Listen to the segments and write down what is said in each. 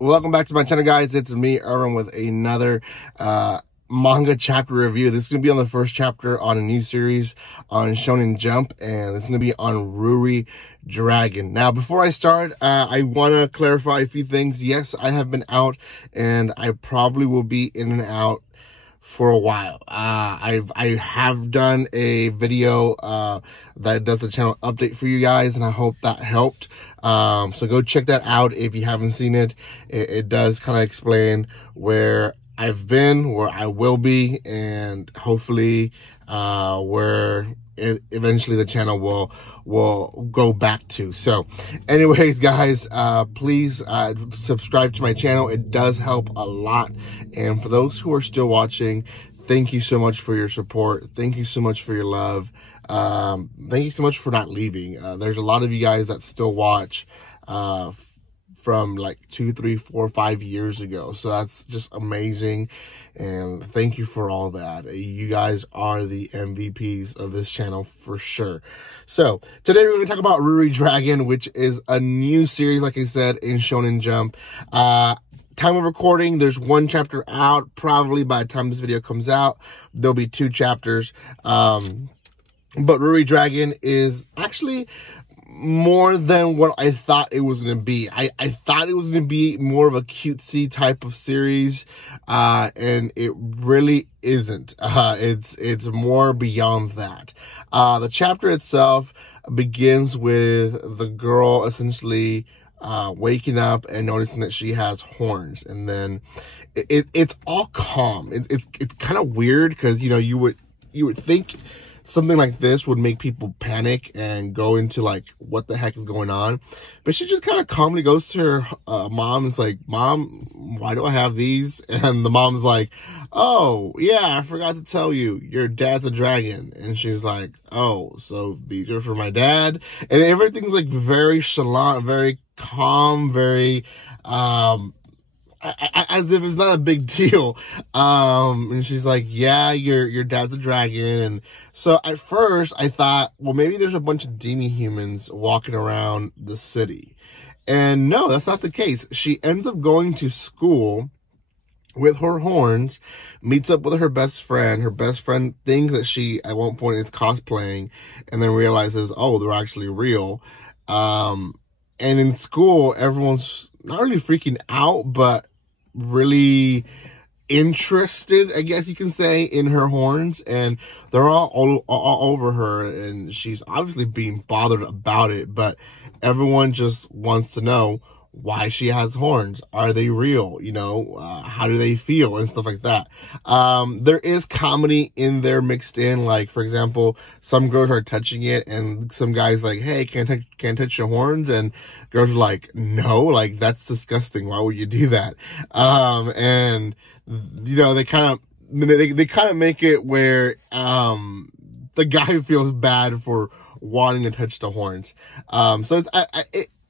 Welcome back to my channel, guys. It's me, Erwin, with another manga chapter review. This is going to be on the first chapter on a new series on Shonen Jump, and it's going to be on Ruri Dragon. Now, before I start, I want to clarify a few things. Yes, I have been out, and I probably will be in and out for a while. I have done a video that does a channel update for you guys, and I hope that helped. So go check that out if you haven't seen it. It does kind of explain where I've been, where I will be, and hopefully where eventually the channel will go back to. So anyways, guys, please subscribe to my channel. It does help a lot. And for those who are still watching, thank you so much for your support. Thank you so much for your love. Thank you so much for not leaving. There's a lot of you guys that still watch from like 2, 3, 4, 5 years ago. So that's just amazing. And thank you for all that. You guys are the MVPs of this channel for sure. So today we're going to talk about Ruri Dragon, which is a new series, like I said, in Shonen Jump. Time of recording, there's 1 chapter out. Probably by the time this video comes out, there'll be 2 chapters. But Ruri Dragon is actually more than what I thought it was going to be. I thought it was going to be more of a cutesy type of series, and it really isn't. It's more beyond that. The chapter itself begins with the girl essentially waking up and noticing that she has horns, and then it's all calm. It's kind of weird because, you know, you would think something like this would make people panic and go into like, what the heck is going on? But she just kind of calmly goes to her mom and is like, Mom, why do I have these? And the mom's like, oh yeah, I forgot to tell you, your dad's a dragon. And she's like, oh, so these are for my dad? And everything's like very chalant, very calm, very as if it's not a big deal. And she's like, yeah, your dad's a dragon. And so at first I thought, well, maybe there's a bunch of demi-humans walking around the city. And no, that's not the case. She ends up going to school with her horns, meets up with her best friend. Her best friend thinks that she, at one point, is cosplaying, and then realizes, oh, they're actually real. And in school, everyone's not really freaking out, but really interested, I guess you can say, in her horns, and they're all over her, and she's obviously being bothered about it, but everyone just wants to know why she has horns. Are they real? You know, how do they feel and stuff like that. There is comedy in there mixed in. Like, for example, some girls are touching it and some guys like, hey, can't touch your horns. And girls are like, no, like, that's disgusting. Why would you do that? And you know, they kind of make it where, the guy feels bad for wanting to touch the horns. So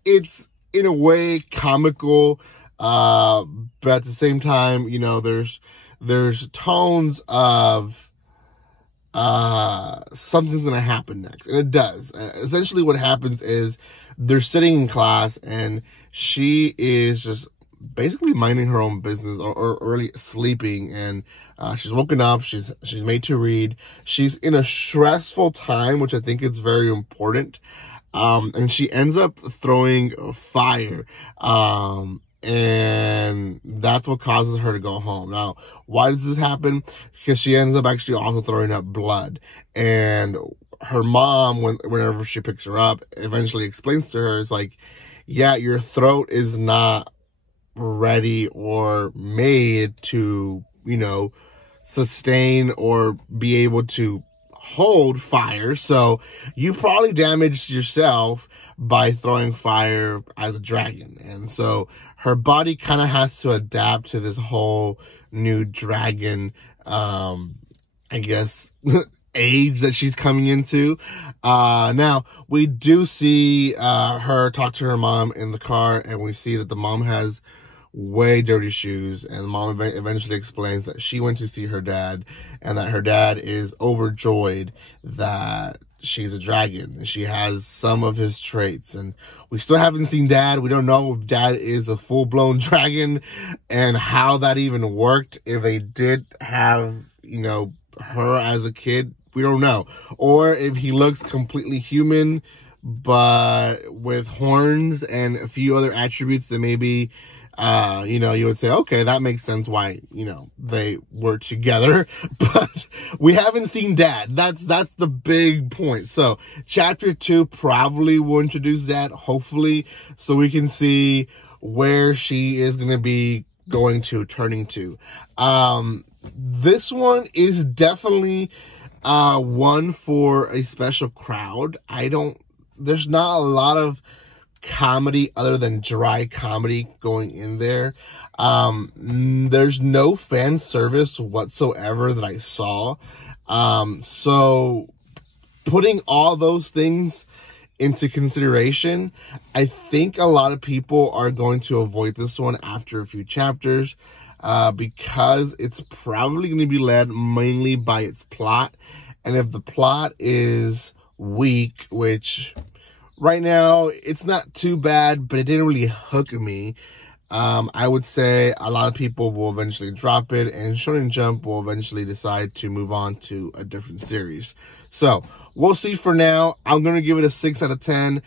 it's in a way comical, but at the same time, you know, there's tones of something's gonna happen next, and it does. Essentially what happens is they're sitting in class and she is just basically minding her own business, or really sleeping, and she's woken up, she's made to read, she's in a stressful time, which I think is very important. And she ends up throwing fire, and that's what causes her to go home. Now, why does this happen? Because she ends up actually also throwing up blood, and her mom, whenever she picks her up, eventually explains to her, it's like, yeah, your throat is not ready or made to, you know, sustain or be able to hold fire, so you probably damaged yourself by throwing fire as a dragon. And so her body kind of has to adapt to this whole new dragon, I guess, age that she's coming into. Now we do see her talk to her mom in the car, and we see that the mom has way dirty shoes, and mom eventually explains that she went to see her dad and that her dad is overjoyed that she's a dragon and she has some of his traits. And we still haven't seen Dad. We don't know if Dad is a full-blown dragon and how that even worked. If they did have, you know, her as a kid, we don't know. Or if he looks completely human, but with horns and a few other attributes that maybe, you know, you would say, okay, that makes sense why, you know, they were together. But we haven't seen Dad. That's the big point. So chapter 2 probably will introduce that, hopefully, so we can see where she is going to be turning to. This one is definitely one for a special crowd. There's not a lot of comedy other than dry comedy going in there. There's no fan service whatsoever that I saw. So putting all those things into consideration, I think a lot of people are going to avoid this one after a few chapters, because it's probably going to be led mainly by its plot. And if the plot is weak, which right now it's not too bad, but it didn't really hook me, I would say a lot of people will eventually drop it, and Shonen Jump will eventually decide to move on to a different series. So we'll see. For now, I'm going to give it a 6 out of 10.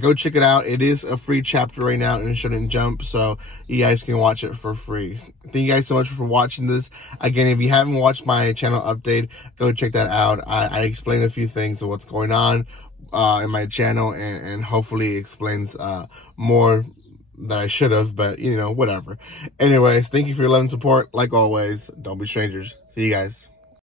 Go check it out. It is a free chapter right now in Shonen Jump, so you guys can watch it for free. Thank you guys so much for watching this. Again, if you haven't watched my channel update, go check that out. I explain a few things of what's going on in my channel, and hopefully explains more that I should have, but you know, whatever. Anyways, thank you for your love and support. Like always, don't be strangers. See you guys.